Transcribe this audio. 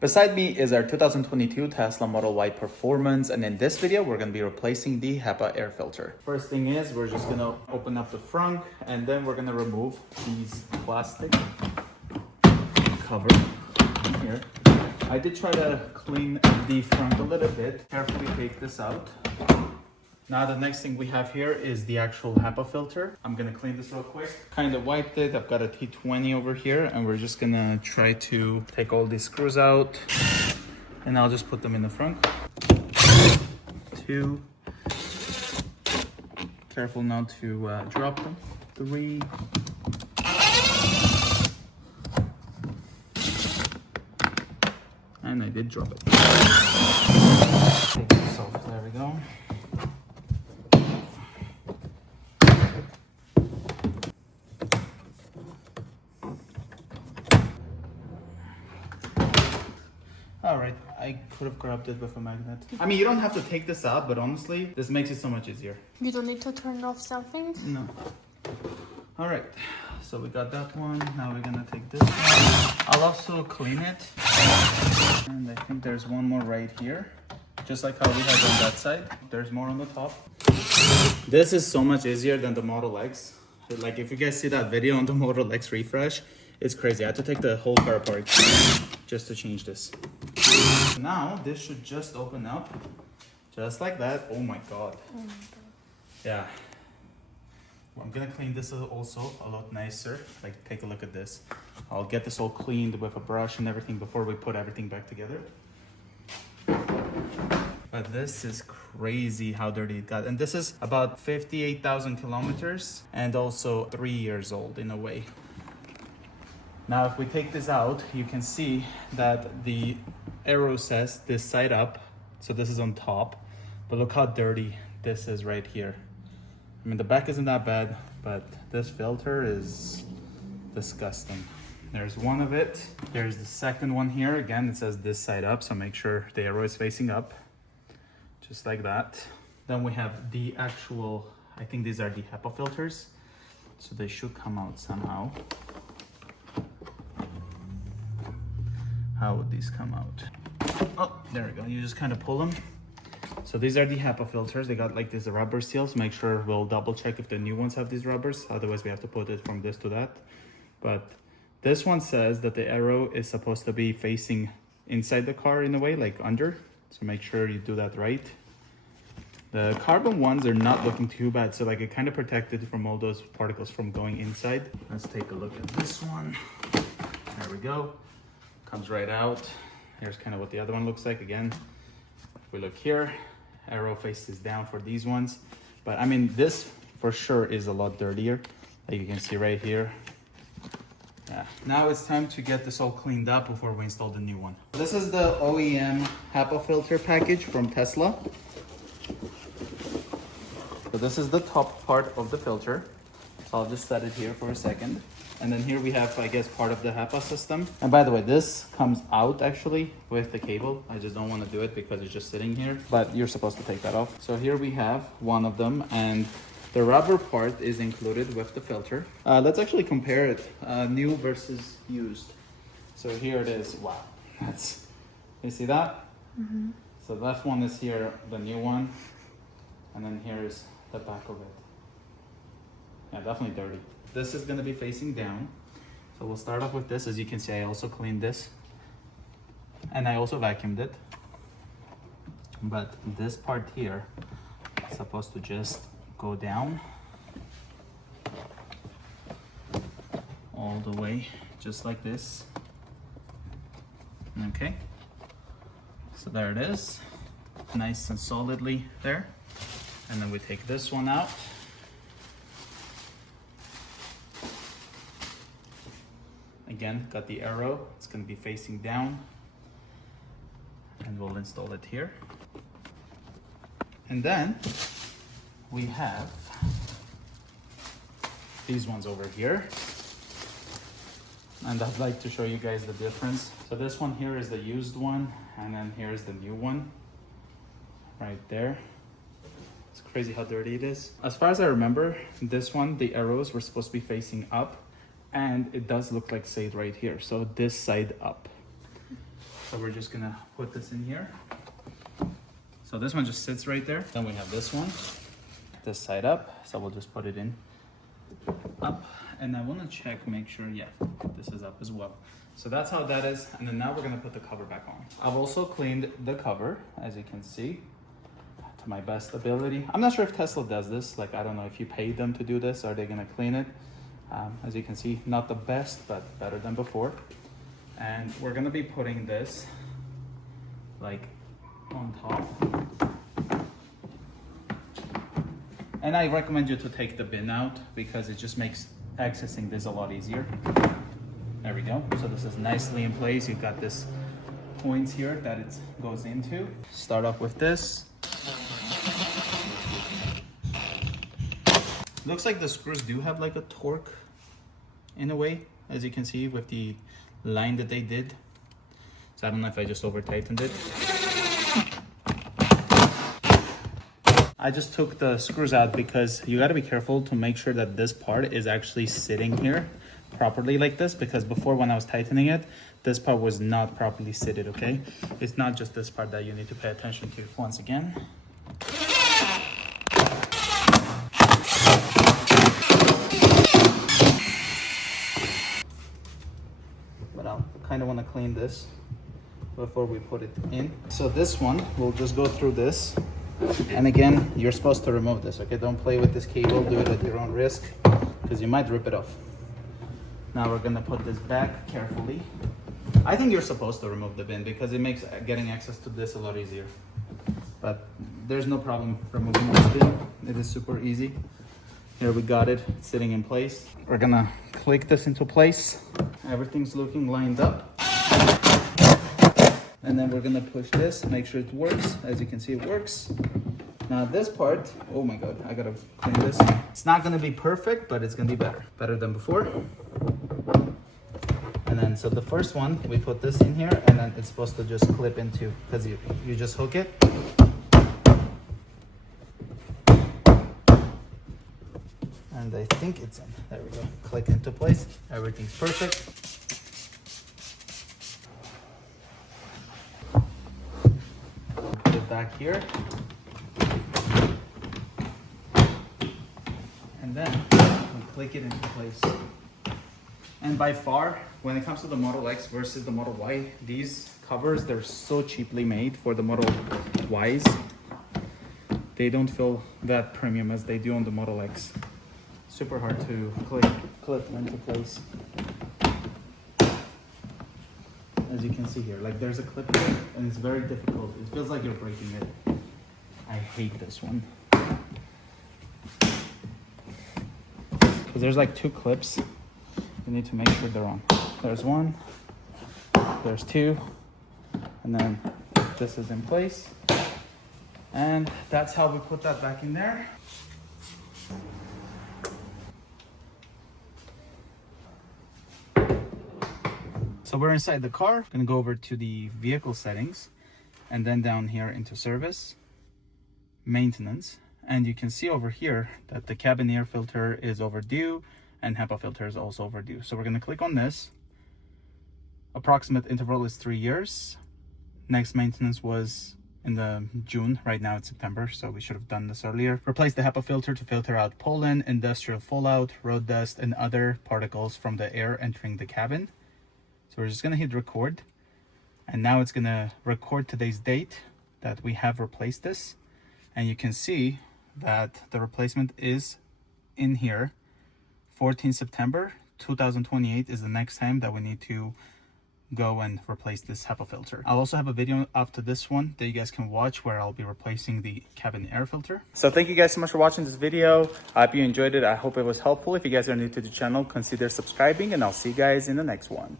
Beside me is our 2022 Tesla Model Y Performance, and in this video, we're going to be replacing the HEPA air filter. First thing is, we're just going to open up the frunk, and then we're going to remove these plastic cover here. I did try to clean the frunk a little bit. Carefully take this out. Now the next thing we have here is the actual HEPA filter. I'm gonna clean this real quick. Kind of wiped it. I've got a T20 over here, and we're just gonna try to take all these screws out, and I'll just put them in the front. 2. Careful not to drop them. 3. And I did drop it. Take this off. There we go. Alright, I could have grabbed it with a magnet. I mean, you don't have to take this out, but honestly, this makes it so much easier. You don't need to turn off something? No. Alright, so we got that one. Now we're gonna take this one. I'll also clean it. And I think there's one more right here. Just like how we had on that side. There's more on the top. This is so much easier than the Model X. Like, if you guys see that video on the Model X refresh, it's crazy. I had to take the whole car apart just to change this. Now this should just open up just like that. Oh my god. Oh my god. Yeah. Well, I'm gonna clean this also a lot nicer. Like, take a look at this. I'll get this all cleaned with a brush and everything before we put everything back together. But this is crazy how dirty it got. And this is about 58,000 kilometers and also 3 years old in a way. Now, if we take this out, you can see that the arrow says this side up. So this is on top, but look how dirty this is right here. I mean, the back isn't that bad, but this filter is disgusting. There's one of it. There's the second one here. Again, it says this side up, so make sure the arrow is facing up, just like that. Then we have the actual, I think these are the HEPA filters, so they should come out somehow. How would these come out? Oh, there we go. You just kind of pull them. So these are the HEPA filters. They got like these rubber seals. Make sure we'll double check if the new ones have these rubbers. Otherwise, we have to put it from this to that. But this one says that the arrow is supposed to be facing inside the car in a way, like under. So make sure you do that right. The carbon ones are not looking too bad. So like, it kind of protected from all those particles from going inside. Let's take a look at this one. There we go. Comes right out. Here's kind of what the other one looks like. Again, if we look here, arrow faces down for these ones. But I mean, this for sure is a lot dirtier. Like you can see right here. Yeah. Now it's time to get this all cleaned up before we install the new one. This is the OEM HEPA filter package from Tesla. So this is the top part of the filter. So I'll just set it here for a second. And then here we have, I guess, part of the HEPA system. And by the way, this comes out actually with the cable. I just don't want to do it because it's just sitting here, but you're supposed to take that off. So here we have one of them, and the rubber part is included with the filter. Let's actually compare it, new versus used. So here it is. Wow, you see that? Mm-hmm. So that one is here, the new one. And then here's the back of it. Yeah, definitely dirty. This is gonna be facing down. So we'll start off with this. As you can see, I also cleaned this. And I also vacuumed it. But this part here is supposed to just go down all the way, just like this. Okay. So there it is. Nice and solidly there. And then we take this one out. Again, got the arrow. It's going to be facing down. And we'll install it here. And then we have these ones over here. And I'd like to show you guys the difference. So this one here is the used one, and then here's the new one right there. It's crazy how dirty it is. As far as I remember, this one, the arrows were supposed to be facing up, and it does look like say right here. So this side up. So we're just gonna put this in here. So this one just sits right there. Then we have this one, this side up. So we'll just put it in up. And I wanna check, make sure, yeah, this is up as well. So that's how that is. And then now we're gonna put the cover back on. I've also cleaned the cover, as you can see, to my best ability. I'm not sure if Tesla does this. Like, I don't know if you pay them to do this, are they gonna clean it? As you can see, not the best, but better than before. And we're gonna be putting this like on top. And I recommend you to take the bin out because it just makes accessing this a lot easier. There we go. So this is nicely in place. You've got this points here that it goes into. Start off with this. Looks like the screws do have like a torque in a way, as you can see with the line that they did. So I don't know if I just over tightened it. I just took the screws out because you got to be careful to make sure that this part is actually sitting here properly like this, because before when I was tightening it, this part was not properly seated, okay? It's not just this part that you need to pay attention to. Once again. But I'll kind of want to clean this before we put it in. So this one, we'll just go through this. And again, you're supposed to remove this, okay? Don't play with this cable, do it at your own risk, because you might rip it off. Now we're gonna put this back carefully. I think you're supposed to remove the bin because it makes getting access to this a lot easier. But there's no problem removing this bin. It is super easy. Here we got it, it's sitting in place. We're gonna click this into place. Everything's looking lined up. And then we're gonna push this, make sure it works. As you can see, it works. Now this part, oh my God, I gotta clean this. It's not gonna be perfect, but it's gonna be better. Better than before. And then, so the first one, we put this in here and then it's supposed to just clip into, because you just hook it. And I think it's in, there we go. Click into place, everything's perfect. Put it back here. And then we click it into place. And by far, when it comes to the Model X versus the Model Y, these covers, they're so cheaply made for the Model Ys. They don't feel that premium as they do on the Model X. Super hard to clip into place. As you can see here, like there's a clip here and it's very difficult. It feels like you're breaking it. I hate this one. Because there's like two clips. You need to make sure they're on. There's one, there's two, and then this is in place. And that's how we put that back in there. So we're inside the car. Gonna go over to the vehicle settings and then down here into service, maintenance. And you can see over here that the cabin air filter is overdue and HEPA filter is also overdue. So we're gonna click on this. Approximate interval is 3 years. Next maintenance was in the June, right now it's September, so we should have done this earlier. Replace the HEPA filter to filter out pollen, industrial fallout, road dust, and other particles from the air entering the cabin. So we're just gonna hit record. And now it's gonna record today's date that we have replaced this. And you can see that the replacement is in here. 14 September 2028 is the next time that we need to go and replace this HEPA filter. I'll also have a video after this one that you guys can watch where I'll be replacing the cabin air filter. So thank you guys so much for watching this video. I hope you enjoyed it. I hope it was helpful. If you guys are new to the channel, consider subscribing and I'll see you guys in the next one.